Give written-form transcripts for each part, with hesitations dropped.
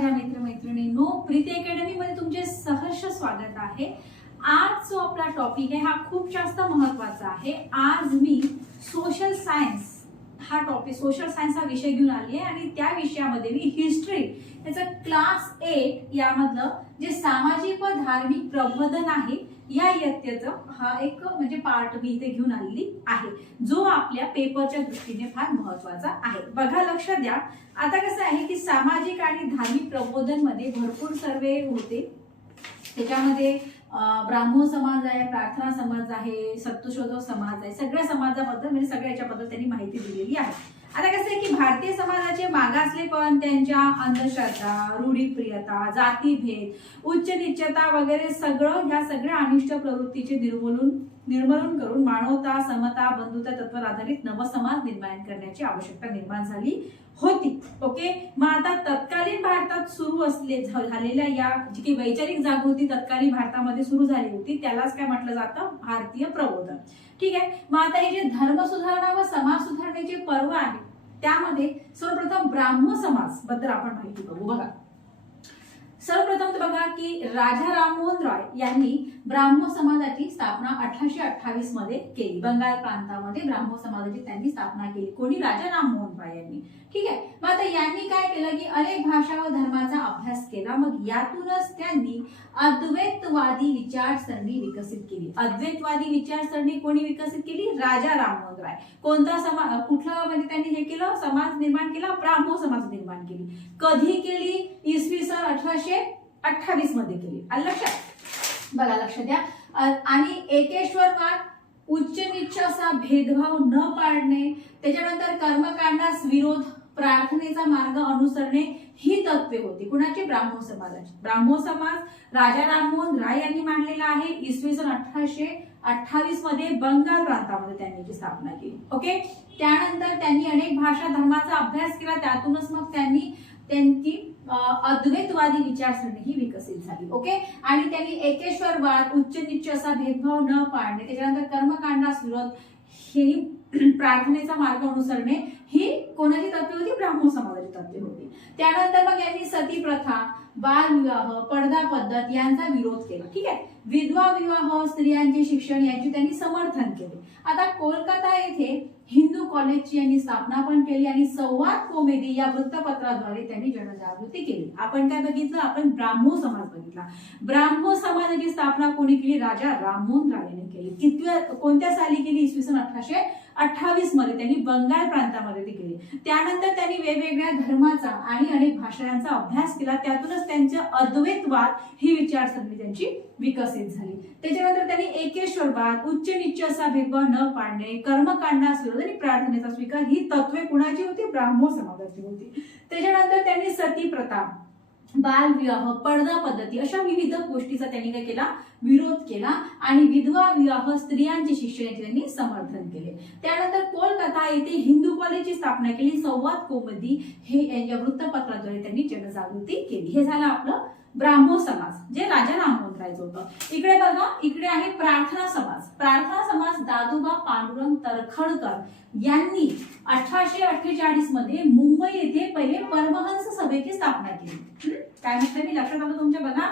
माझ्या मित्रमैत्रिणींनो, प्रीती अकॅडमी मध्ये तुमचे सहर्ष स्वागत आहे। आज जो आपला टॉपिक आहे हा खूप जास्त महत्त्वाचा आहे। आज मी सोशल सायन्स हा विषय घेऊन आली आहे आणि त्या विषयामध्ये मी हिस्ट्री याचा क्लास 8 यामधलं जे सामाजिक व धार्मिक प्रबोधन आहे या इयत्तेचा हा एक म्हणजे पार्ट मी इथे घेऊन आलेली आहे, जो आपल्या पेपरच्या दृष्टीने फार महत्त्वाचा आहे। बघा, लक्ष द्या। आता कसं आहे की सामाजिक आणि धार्मिक प्रबोधन मध्ये भरपूर सर्वे होते। त्याच्यामध्ये ब्राह्मण समाज आहे, प्रार्थना समाज आहे, सत्यशोधक समाज आहे। सगळ्या समाजाबद्दल म्हणजे सगळ्या याच्याबद्दल त्यांनी माहिती दिलेली आहे। आता कसं आहे की भारतीय समाजाचे मागासलेपण, त्यांच्या अंधश्रद्धा, रूढीप्रियता, जातीभेद, उच्च नीचता वगैरे सगळं ह्या सगळ्या अनिष्ट प्रवृत्तीचे निर्मूलन करून मानवता, समता, बंधुता तत्वावर आधारित नवसमाज निर्माण करण्याची आवश्यकता निर्माण झाली होती। ओके, मग आता तत्कालीन भारतात सुरू झालेल्या या जी की वैचारिक जागृती तत्कालीन भारतामध्ये सुरू झाली होती त्यालाच काय म्हटलं जातं, भारतीय प्रबोधन। ठीक आहे, मग आता हे जे धर्म सुधारणा व समाज सुधारणेचे पर्व आहे त्यामध्ये सर्वप्रथम ब्राह्मण समाज बद्दल आपण माहिती बघू। बघा, सर्वप्रथम बघा की राजा राममोहन रॉय यांनी ब्राह्मण समाजाची स्थापना 1828 मध्ये केली। बंगाल प्रांतामध्ये ब्राह्मण समाजाची त्यांनी स्थापना केली। कोणी? राजा राममोहन रॉय यांनी। ठीक आहे, मग आता यांनी काय केलं की अनेक भाषा व धर्माचा अभ्यास केला। मग यातूनच त्यांनी अद्वैतवादी विचारसरणी विकसित केली। अद्वैतवादी विचारसरणी कोणी विकसित केली? राजा राममोहन रॉय। कोणता समाज, कुठला म्हणजे त्यांनी हे केलं, समाज निर्माण केला, ब्राह्मण समाज निर्माण केली। कधी केली? इसवी सन 1828 मध्ये केली। लक्षात बघा, लक्ष द्या। आणि एकेश्वरवाद, उच्च नीच असा भेदभाव न पाळणे, त्याच्यानंतर कर्मकांडास विरोध, प्रार्थनेचा मार्ग अनुसरणे ही तत्वे होती। कुणाची? ब्राह्मण समाजाची। ब्राह्मण समाज राजा राममोहन राय यांनी मांडलेला आहे। इसवी सन 1828 मध्ये बंगाल प्रांतामध्ये त्यांनी जी स्थापना केली। ओके, त्यानंतर त्यांनी अनेक भाषा धर्माचा अभ्यास केला। त्यातूनच मग त्यांची अद्वैतवादी विचारसरणी ही विकसित झाली। ओके, आणि त्यांनी एकेश्वरवाद, उच्च नीच असा भेदभाव न पाळणे, त्याच्यानंतर कर्मकांडास विरोध, ही प्रार्थनेचा मार्ग अनुसरणे ही कोणाची तत्वे होती? ब्राह्मण समाजाची तत्वे होती। त्यानंतर मग यांनी सती प्रथा, बालविवाह, पडदा पद्धत यांचा विरोध केला। ठीक आहे, विधवा विवाह, स्त्रियांचे शिक्षण यांचे त्यांनी समर्थन केले। आता कोलकाता येथे हिंदू कॉलेजची यांनी स्थापना पण केली आणि संवाद कोमेदी या वृत्तपत्राद्वारे त्यांनी जनजागृती केली। आपण काय बघितलं? आपण ब्राह्मण समाज बघितला। ब्राह्मण समाजाची स्थापना कोणी केली? राजा राममोहन राय यांनी केली। कोणत्या साली केली? इसवी सन 1828 मध्ये त्यांनी बंगाल प्रांतामध्ये ती केली। त्यानंतर त्यांनी वेगवेगळ्या धर्माचा आणि अनेक भाषांचा अभ्यास केला। त्यातूनच त्यांचे अद्वैतवाद ही विचारसरणी त्यांची विकसित झाली। त्याच्यानंतर त्यांनी एकेश्वरवाद, उच्च नीच असा भेदभाव न पाळणे, कर्मकांडास विरोध आणि प्रार्थनेचा स्वीकार ही तत्वे कुणाची होती? ब्राह्मण समाजाची होती। त्याच्यानंतर त्यांनी सती प्रथा, बालविवाह, पडदा पद्धती अशा विविध गोष्टीचा त्यांनी काय केला? विरोध केला आणि विधवा विवाह, स्त्रियांचे शिक्षणाचे त्यांनी समर्थन केले। त्यानंतर कोलकाता येथे हिंदू कॉलेजची स्थापना केली। संवाद कोमेदी हे या वृत्तपत्राद्वारे त्यांनी जनजागृती केली। हे झालं आपलं ब्राह्मण समाज, जे राजा राममोहन रायचं होतं। इकडे बघा, इकडे आहे प्रार्थना समाज। प्रार्थना समाज दादोबा पांडुरंग तरखडकर यांनी 1848 मध्ये मुंबई येथे पहिले परमहंस सभेची स्थापना केली। काय म्हटलं मी? लक्षात आलं तुमच्या? बघा,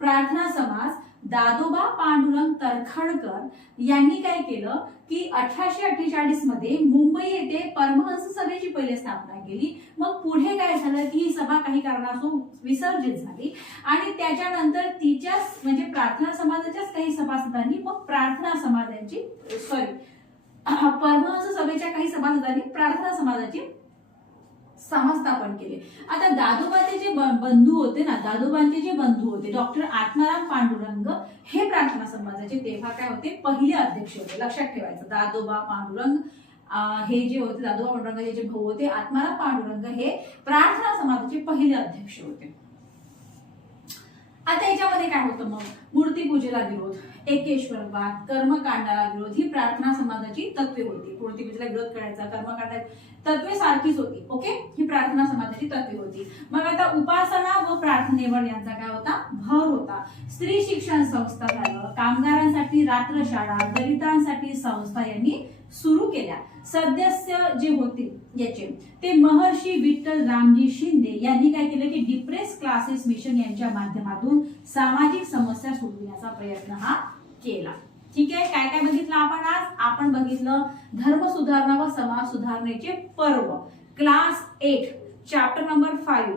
प्रार्थना समाज दादोबा पांडुरंग तरखडकर यांनी काय केलं की 1848 मध्ये मुंबई येथे परमहंस सभेची पहिले स्थापना केली। मग पुढे काय झालं की ही सभा काही कारणास्तव विसर्जित झाली आणि त्याच्यानंतर तिच्याच म्हणजे प्रार्थना समाजाच्याच काही सभासदांनी मग परमहंस सभेच्या काही सभासदांनी प्रार्थना समाजाची समाजस्थापन केले। आता दादोबाचे जे बंधू होते ना, दादोबांचे जे बंधू होते डॉक्टर आत्माराम पांडुरंग, हे प्रार्थना समाजाचे तेव्हा काय होते? पहिले अध्यक्ष होते। लक्षात ठेवायचं, दादोबा पांडुरंग हे जे होते, दादोबा पांडुरंगाचे जे भाऊ होते आत्माराम पांडुरंग, हे प्रार्थना समाजाचे पहिले अध्यक्ष होते। आता याच्यामध्ये काय होतं? मग मूर्तीपूजेला विरोध, एकेश्वरवाद, कर्मकांडाला विरोध ही प्रार्थना समाजाची तत्वे होती। मूर्तीपूजेला विरोध करायचा, कर्मकांडा तत्वे सारखीच होती। ओके, ही प्रार्थना समाजाची तत्वे होती। मग आता उपासना व प्रार्थनेवर यांचा काय होता? भर होता। स्त्री शिक्षण संस्था झालं, कामगारांसाठी रात्रशाळा, दलितांसाठी संस्था यांनी सुरू केल्या। सदस्य जे होते याचे ते महर्षी विठ्ठल रामजी शिंदे यांनी काय केलं की डिप्रेस क्लासेस मिशन यांच्या माध्यमातून सामाजिक समस्या सोडविण्याचा प्रयत्न हा केला. ठीक आहे, काय काय बघितलं आपण बघितलं धर्म सुधारणा व समाज सुधारणेचे पर्व, क्लास 8 चॅप्टर नंबर 5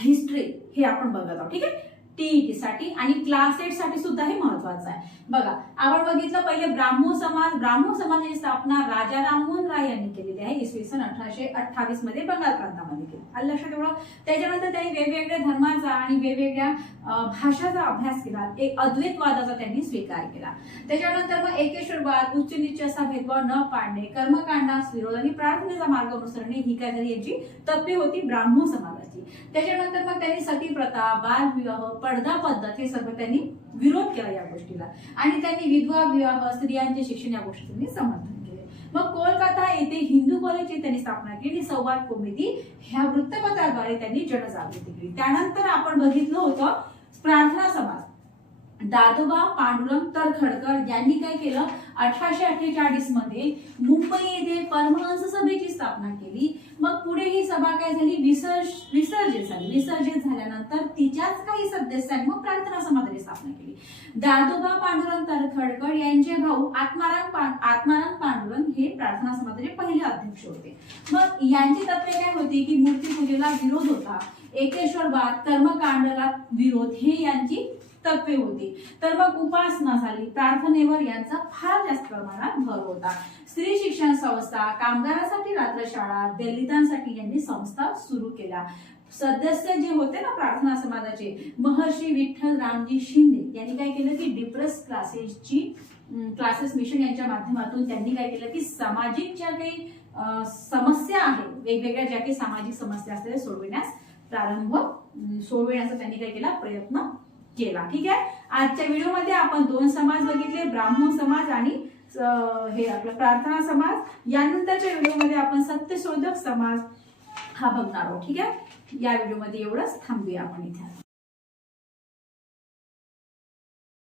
हिस्ट्री हे आपण बघत आहोत. ठीक आहे, टीईटी साठी आणि क्लास 8 साठी सुद्धा हे महत्वाचं आहे. बघा, आपण बघितलं पहिले ब्राह्मो समाजाची स्थापना राजा राममोहन राय यांनी केलेली आहे इसवी सन 1828 मध्ये बंगाल प्रांतामध्ये केली. आलं लक्षात ठेवा. त्याच्यानंतर त्यांनी वेगवेगळ्या धर्माचा आणि वेगवेगळ्या भाषाचा अभ्यास केला. एक अद्वैतवादाचा त्यांनी स्वीकार केला. त्याच्यानंतर मग एकेश्वरवाद, उच्च नीच असा भेदभाव न पाडणे, कर्मकांडास विरोध आणि प्रार्थनेचा मार्ग अनुसरणे ही काय झाली यांची तत्वे होती ब्राह्मो समाजाची. त्याच्यानंतर मग त्यांनी सती प्रथा, बालविवाह, पडदा पद्धत हे सर्व त्यांनी विरोध केला या गोष्टीला आणि त्यांनी विधवा विवाह, स्त्रियांचे शिक्षण या गोष्टींनी समर्थन केले. मग कोलकाता येथे हिंदू कॉलेजची त्यांनी स्थापना केली. संवाद कॉमेडी ह्या वृत्तपत्राद्वारे त्यांनी जनजागृती केली. त्यानंतर आपण बघितलं होतं प्रार्थना समाज. दादोबा पांडुरंग तरखडकर यांनी काय केलं, 1848 मध्ये मुंबई येथे परमहंस सभेची स्थापना केली. मग पुढे ही सभा काय झाली, विसर्जित झाली. विसर्जित झाल्यानंतर तिच्याच काही सदस्यांनी मग प्रार्थना समाजाची स्थापना केली. दादोबा पांडुरंग तरखडकर यांचे भाऊ आत्माराम पांडुरंग हे प्रार्थना समाजाचे पहिले अध्यक्ष होते. मग यांची तत्वे काय होती की मूर्तीपूजेला विरोध होता, एकेश्वरवाद, कर्मकांडाला विरोध हे यांची तत्वे होती. तर मग उपासना झाली, प्रार्थनेवर यांचा फार जास्त प्रमाणात भर होता. स्त्री शिक्षण संस्था, कामगारांसाठी रात्रशाळा, दलितांसाठी यांनी संस्था सुरू केल्या. सदस्य जे होते ना प्रार्थना समाजाचे, महर्षी विठ्ठल रामजी शिंदे यांनी काय केलं की डिप्रेस क्लासेस मिशन यांच्या माध्यमातून त्यांनी काय केलं की सामाजिक ज्या काही समस्या आहे, वेगवेगळ्या ज्या काही सामाजिक समस्या असतात सोडविण्याचा त्यांनी काय केला, प्रयत्न केला. ठीक आहे, आजच्या व्हिडिओमध्ये आपण 2 समाज बघितले, ब्राह्मण समाज आणि हे आपला प्रार्थना समाज. यानंतरच्या व्हिडिओमध्ये आपण सत्यशोधक समाज हा बघणार आहोत. ठीक आहे, या व्हिडिओमध्ये एवढंच थांबूया आपण इथे.